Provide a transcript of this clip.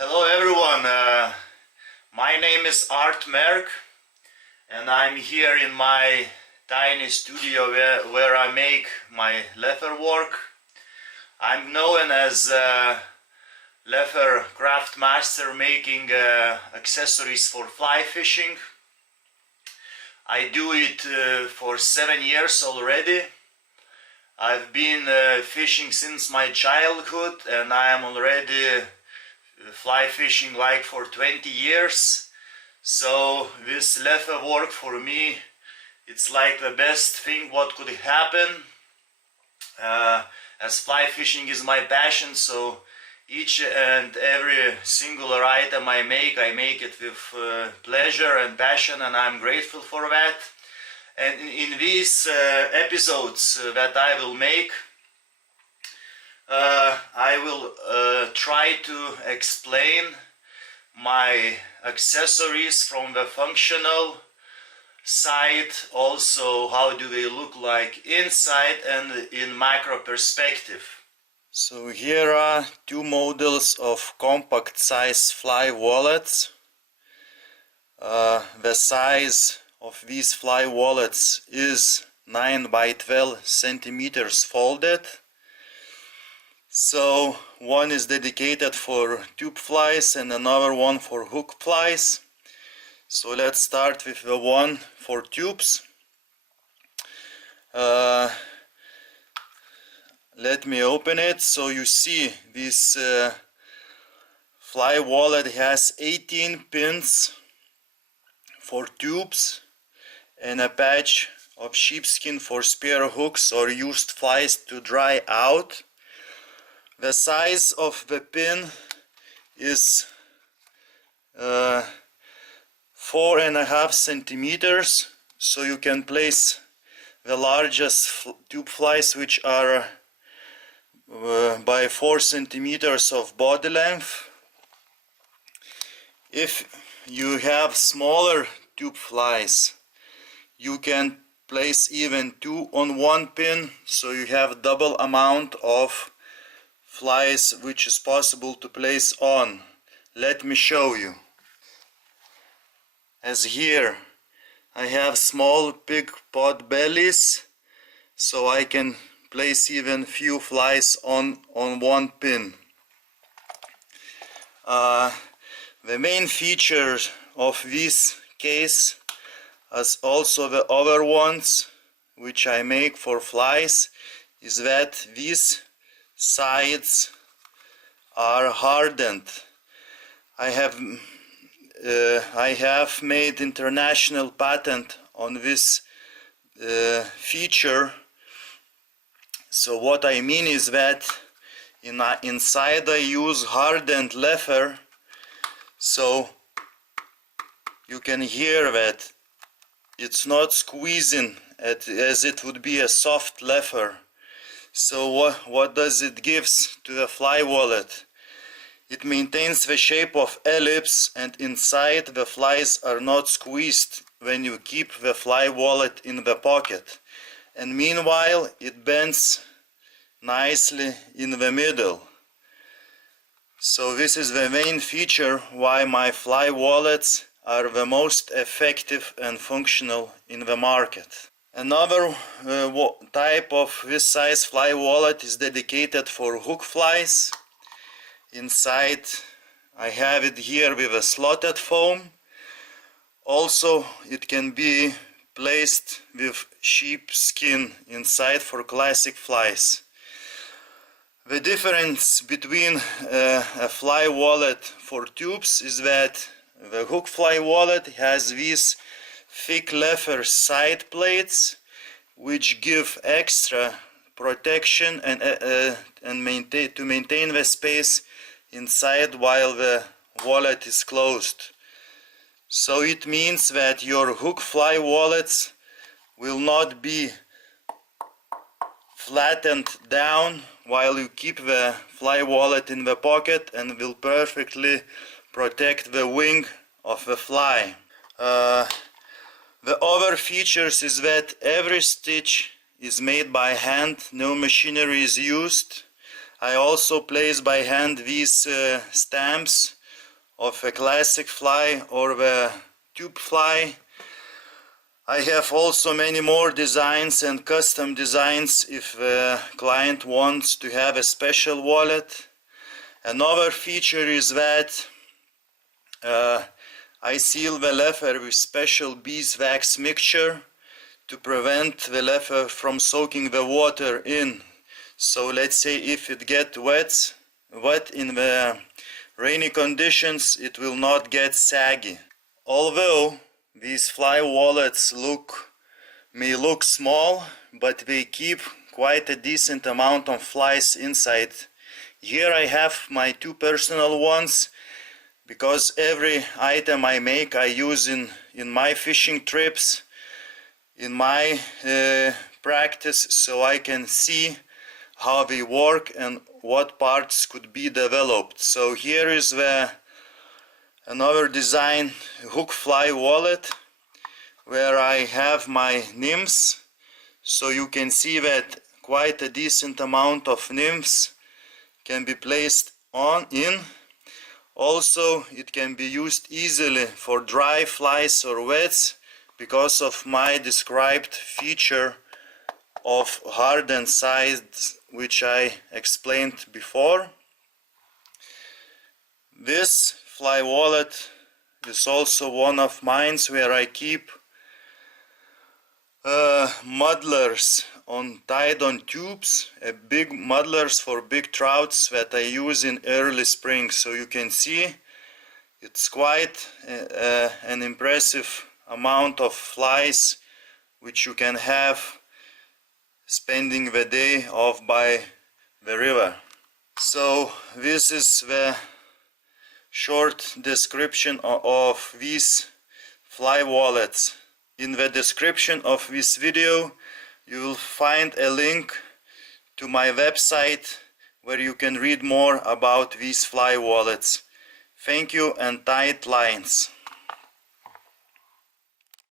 Hello everyone, my name is Art Merk and I'm here in my tiny studio where I make my leather work. I'm known as leather craft master making accessories for fly fishing. I do it for 7 years already. I've been fishing since my childhood and I am already fly fishing like for 20 years. So this leather work for me, it's like the best thing what could happen. As fly fishing is my passion, so each and every singular item I make it with pleasure and passion, and I'm grateful for that. And in these episodes that I will make, I will try to explain my accessories from the functional side, also how do they look like inside and in macro perspective. So here are two models of compact size fly wallets. The size of these fly wallets is 9 by 12 centimeters folded. So one is dedicated for tube flies and another one for hook flies. So let's start with the one for tubes. Let me open it. So you see this fly wallet has 18 pins for tubes and a patch of sheepskin for spare hooks or used flies to dry out. The size of the pin is 4.5 centimeters, so you can place the largest tube flies, which are by 4 centimeters of body length. If you have smaller tube flies, you can place even 2 on one pin, so you have double amount of flies which is possible to place on. Let me show you. As here I have small pig pot bellies, so I can place even few flies on one pin. The main feature of this case, as also the other ones which I make for flies, is that these sides are hardened. I have made international patent on this feature. So what I mean is that inside I use hardened leather, so you can hear that it's not squeezing as it would be a soft leather. So what does it gives to the fly wallet? It maintains the shape of ellipse, and inside the flies are not squeezed when you keep the fly wallet in the pocket. And meanwhile it bends nicely in the middle. So this is the main feature why my fly wallets are the most effective and functional in the market. Another type of this size fly wallet is dedicated for hook flies. Inside I have it here with a slotted foam. Also it can be placed with sheepskin inside for classic flies. The difference between a fly wallet for tubes is that the hook fly wallet has these thick leather side plates which give extra protection and to maintain the space inside while the wallet is closed. So it means that your hook fly wallets will not be flattened down while you keep the fly wallet in the pocket, and will perfectly protect the wing of the fly. The other features is that every stitch is made by hand, no machinery is used. I also place by hand these stamps of a classic fly or the tube fly. I have also many more designs and custom designs if the client wants to have a special wallet. Another feature is that I seal the leather with special beeswax mixture to prevent the leather from soaking the water in. So let's say if it gets wet in the rainy conditions, it will not get saggy. Although these fly wallets may look small, but they keep quite a decent amount of flies inside. Here I have my two personal ones, because every item I make I use in my fishing trips, in my practice, so I can see how they work and what parts could be developed. So here is another design, hook fly wallet, where I have my nymphs. So you can see that quite a decent amount of nymphs can be placed in. Also, it can be used easily for dry flies or wets because of my described feature of hardened sides, which I explained before. This fly wallet is also one of mine where I keep muddlers tied on tubes, big muddlers for big trouts that I use in early spring. So you can see it's quite an impressive amount of flies which you can have spending the day off by the river. So this is the short description of these fly wallets. In the description of this video you will find a link to my website where you can read more about these fly wallets. Thank you and tight lines.